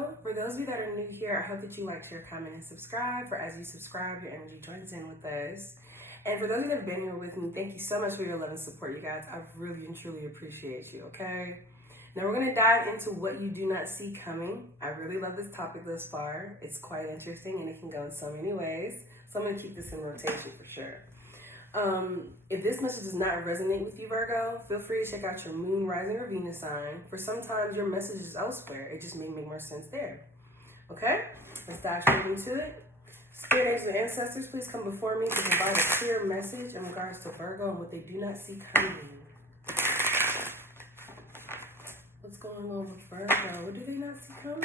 Virgo. For those of you that are new here, I hope that you like, share, comment, and subscribe. For as you subscribe, your energy joins in with us. And for those of you that have been here with me, thank you so much for your love and support, you guys. I really and truly appreciate you, okay? Now we're going to dive into what you do not see coming. I really love this topic thus far. It's quite interesting and it can go in so many ways. So I'm going to keep this in rotation for sure. If this message does not resonate with you, Virgo, feel free to check out your moon, rising, or Venus sign. For sometimes your message is elsewhere. It just may make more sense there. Okay? Let's dive straight into it. Spirit angels and ancestors, please come before me to provide a clear message in regards to Virgo and what they do not see coming. What's going on with Virgo? What do they not see coming?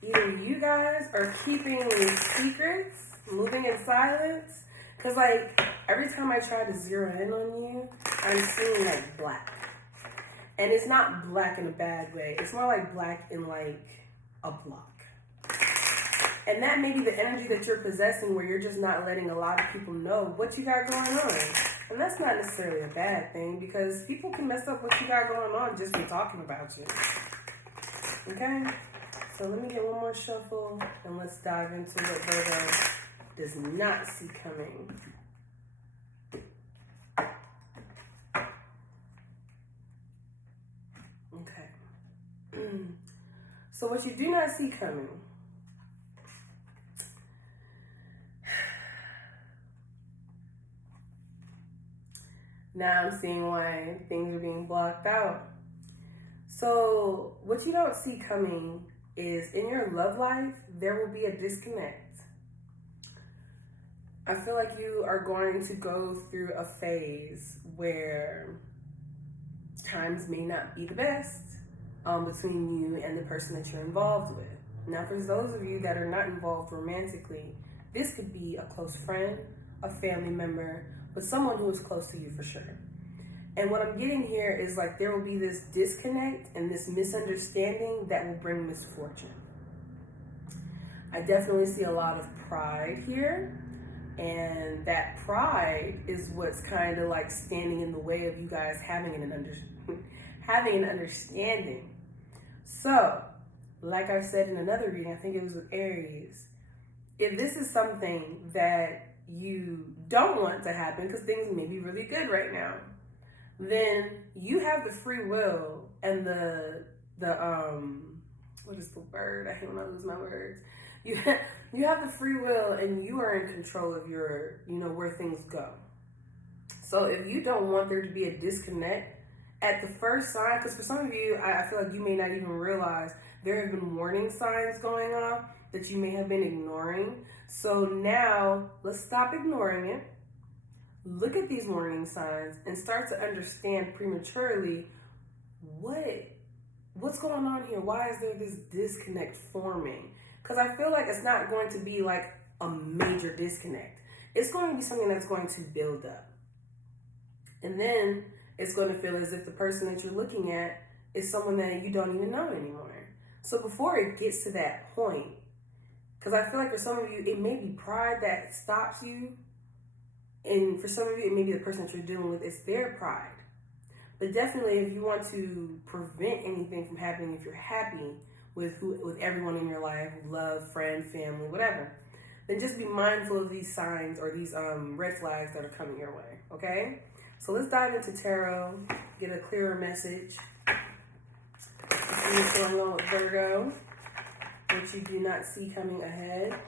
Either you guys are keeping secrets, moving in silence, because like every time I try to zero in on you, I'm seeing like black. And it's not black in a bad way. It's more like black in like a block. And that may be the energy that you're possessing where you're just not letting a lot of people know what you got going on. And that's not necessarily a bad thing because people can mess up what you got going on just from talking about you. Okay? So let me get one more shuffle and let's dive into what Virgo does not see coming. Okay. So what you do not see coming. Now I'm seeing why things are being blocked out. So what you don't see coming is in your love life, there will be a disconnect. I feel like you are going to go through a phase where times may not be the best between you and the person that you're involved with. Now, for those of you that are not involved romantically, this could be a close friend, a family member, but someone who is close to you for sure. And what I'm getting here is like there will be this disconnect and this misunderstanding that will bring misfortune. I definitely see a lot of pride here. And that pride is what's kind of like standing in the way of you guys having an understanding. So, like I said in another reading, I think it was with Aries, if this is something that you don't want to happen because things may be really good right now, then you have the free will and the what is the word? I hate when I lose my words. You have the free will and you are in control of your, where things go. So if you don't want there to be a disconnect at the first sign, because for some of you, I feel like you may not even realize there have been warning signs going on that you may have been ignoring. So now let's stop ignoring it. Look at these warning signs and start to understand prematurely what's going on here. Why is there this disconnect forming? Because I feel like it's not going to be like a major disconnect. It's going to be something that's going to build up. And then it's going to feel as if the person that you're looking at is someone that you don't even know anymore. So before it gets to that point, because I feel like for some of you, it may be pride that stops you. And for some of you, it may be the person that you're dealing with, it's their pride. But definitely, if you want to prevent anything from happening, if you're happy with everyone in your life, love, friend, family, whatever, then just be mindful of these signs or these red flags that are coming your way, okay? So let's dive into tarot, get a clearer message. See what's going on with Virgo, what you do not see coming ahead.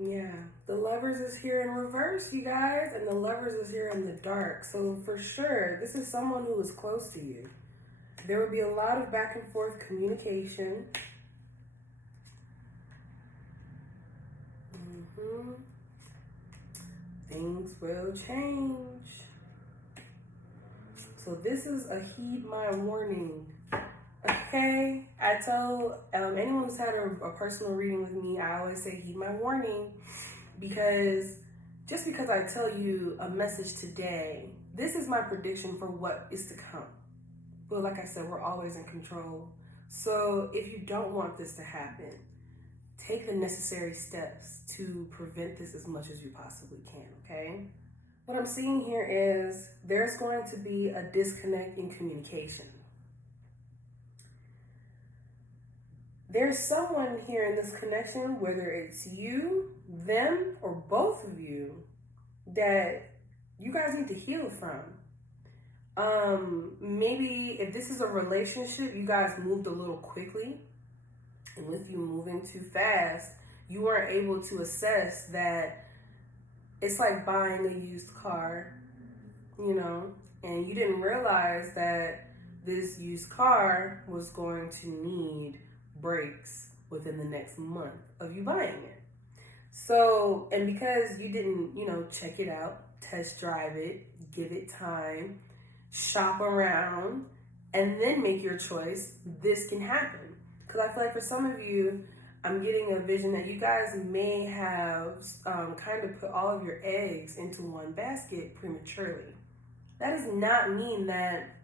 Yeah, the Lovers is here in reverse, you guys, and the Lovers is here in the dark. So for sure, this is someone who is close to you. There will be a lot of back and forth communication. Things will change. So this is a heed my warning. Okay, I told anyone who's had a personal reading with me, I always say heed my warning, because just because I tell you a message today, this is my prediction for what is to come. But like I said, we're always in control. So if you don't want this to happen, take the necessary steps to prevent this as much as you possibly can, okay? What I'm seeing here is there's going to be a disconnect in communication. There's someone here in this connection, whether it's you, them, or both of you, that you guys need to heal from. Maybe if this is a relationship, you guys moved a little quickly. And with you moving too fast, you weren't able to assess that it's like buying a used car, you know, and you didn't realize that this used car was going to need brakes within the next month of you buying it. So, and because you didn't, you know, check it out, test drive it, give it time, shop around, and then make your choice, this can happen. Because I feel like for some of you, I'm getting a vision that you guys may have kind of put all of your eggs into one basket prematurely. That does not mean that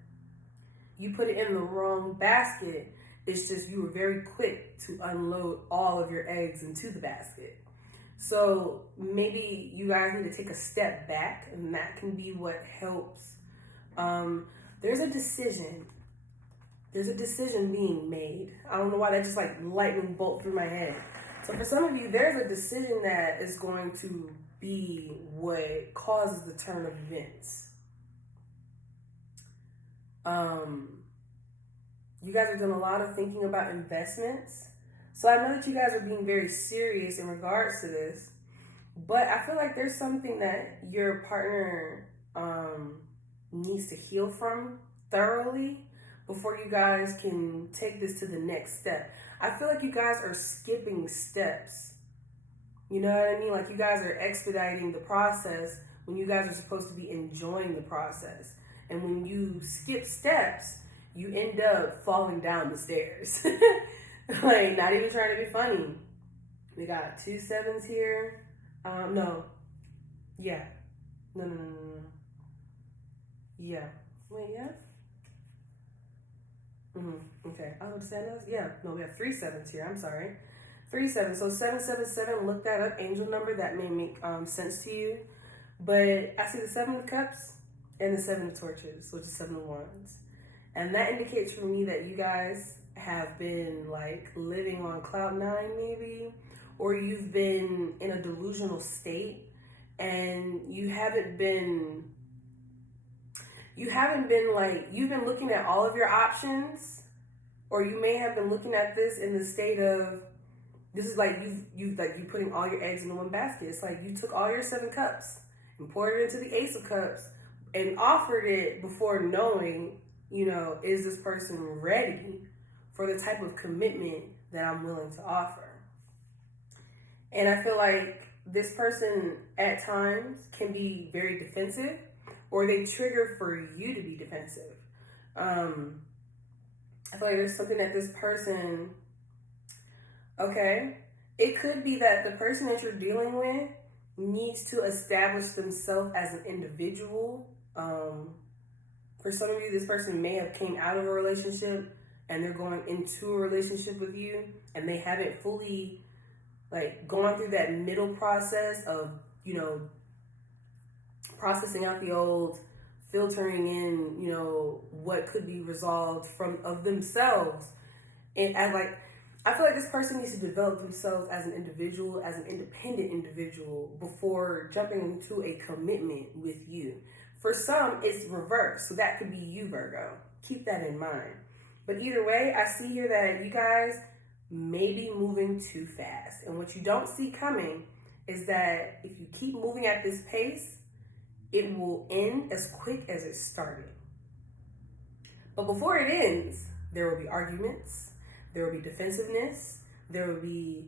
you put it in the wrong basket. It's just you were very quick to unload all of your eggs into the basket. So maybe you guys need to take a step back, and that can be what helps. There's a decision. There's a decision being made. I don't know why that just like lightning bolt through my head. So for some of you, there's a decision that is going to be what causes the turn of events. You guys are doing a lot of thinking about investments. So I know that you guys are being very serious in regards to this, but I feel like there's something that your partner needs to heal from thoroughly before you guys can take this to the next step. I feel like you guys are skipping steps. You know what I mean? Like you guys are expediting the process when you guys are supposed to be enjoying the process. And when you skip steps, you end up falling down the stairs. Like, not even trying to be funny. We got 2 7s here. No. Yeah. No. Yeah. Wait, yeah? Okay. I was going to say those. Yeah. No, we have 3 7s here. I'm sorry. 3 7. So 777. Look that up. Angel number. That may make sense to you. But I see the 7 of Cups and the 7 of Torches, which is 7 of Wands. And that indicates for me that you guys have been like living on cloud 9 maybe, or you've been in a delusional state and you haven't been like, you've been looking at all of your options, or you may have been looking at this in the state of, this is like you putting all your eggs in one basket. It's like you took all your 7 cups and poured it into the Ace of Cups and offered it before knowing, you know, is this person ready for the type of commitment that I'm willing to offer? And I feel like this person at times can be very defensive, or they trigger for you to be defensive. I feel like there's something that this person, okay, it could be that the person that you're dealing with needs to establish themselves as an individual. For some of you, this person may have came out of a relationship and they're going into a relationship with you, and they haven't fully like gone through that middle process of, you know, processing out the old, filtering in, you know, what could be resolved of themselves. And I feel like this person needs to develop themselves as an individual, as an independent individual, before jumping into a commitment with you. For some, it's reversed. So that could be you, Virgo. Keep that in mind. But either way, I see here that you guys may be moving too fast. And what you don't see coming is that if you keep moving at this pace, it will end as quick as it started. But before it ends, there will be arguments. There will be defensiveness. There will be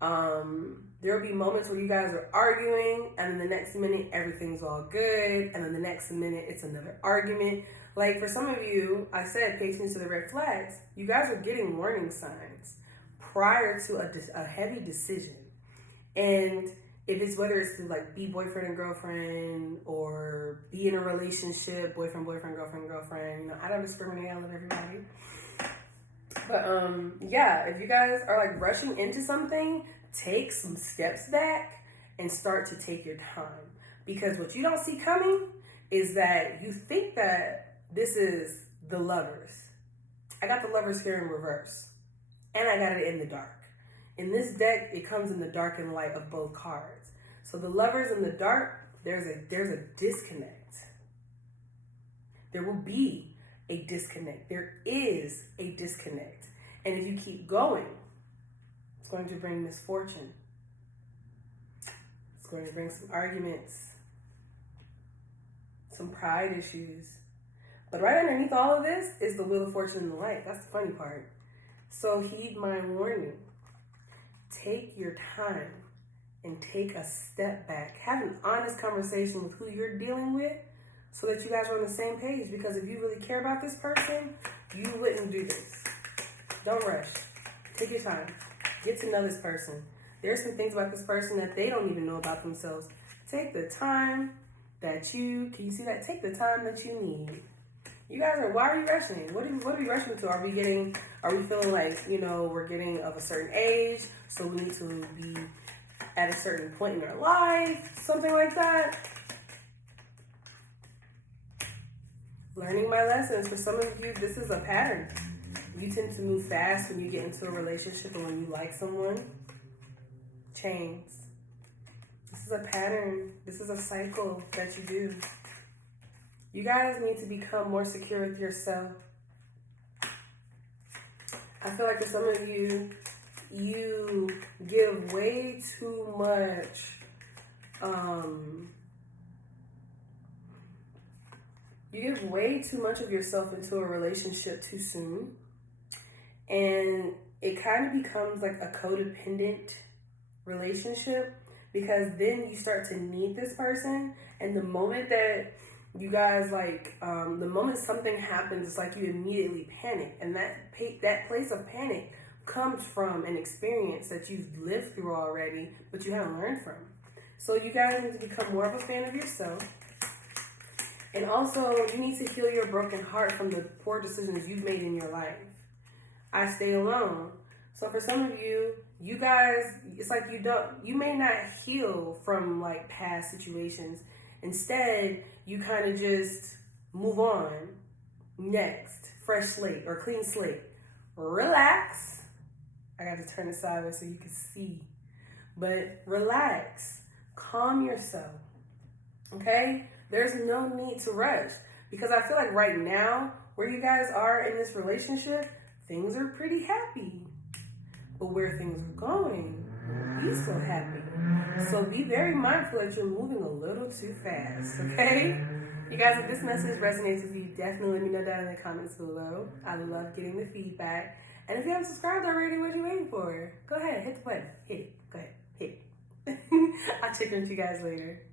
moments where you guys are arguing, and then the next minute everything's all good, and then the next minute it's another argument. Like for some of you, I said pay attention to the red flags. You guys are getting warning signs prior to a heavy decision. And if it's whether it's to like be boyfriend and girlfriend or be in a relationship, boyfriend, girlfriend, you know, I don't discriminate, I love everybody. But yeah, if you guys are like rushing into something, take some steps back and start to take your time. Because what you don't see coming is that you think that this is the Lovers. I got the Lovers here in reverse. And I got it in the dark. In this deck, it comes in the dark and light of both cards. So the Lovers in the dark, there's a disconnect. There will be a disconnect. There is a disconnect. And if you keep going, it's going to bring misfortune. It's going to bring some arguments, some pride issues. But right underneath all of this is the Wheel of Fortune in the light. That's the funny part. So heed my warning. Take your time and take a step back. Have an honest conversation with who you're dealing with so that you guys are on the same page. Because if you really care about this person, you wouldn't do this. Don't rush. Take your time. Get to know this person. There's some things about this person that they don't even know about themselves. Take the time that can you see that? Take the time that you need. You guys why are you rushing? What are we rushing to? Are we feeling like, you know, we're getting of a certain age, so we need to be at a certain point in our life, something like that? Learning my lessons. For some of you, this is a pattern. You tend to move fast when you get into a relationship and when you like someone. Chains. This is a pattern. This is a cycle that you do. You guys need to become more secure with yourself. I feel like for some of you, you give way too much, of yourself into a relationship too soon. And it kind of becomes like a codependent relationship, because then you start to need this person, and the moment that you guys the moment something happens, it's like you immediately panic, and that place of panic comes from an experience that you've lived through already, but you haven't learned from. So you guys need to become more of a fan of yourself, and also you need to heal your broken heart from the poor decisions you've made in your life. I stay alone. So for some of you, you guys, it's like you may not heal from like past situations. Instead, you kind of just move on. Next, fresh slate or clean slate. Relax. I got to turn it sideways so you can see. But relax. Calm yourself. Okay? There's no need to rush. Because I feel like right now, where you guys are in this relationship, things are pretty happy. But where things are going, be so happy. So be very mindful that you're moving a little too fast, okay? You guys, if this message resonates with you, definitely let me know down in the comments below. I love getting the feedback. And if you haven't subscribed already, what are you waiting for? Go ahead, hit the button. Hit it. Go ahead, hit it. I'll check in with you guys later.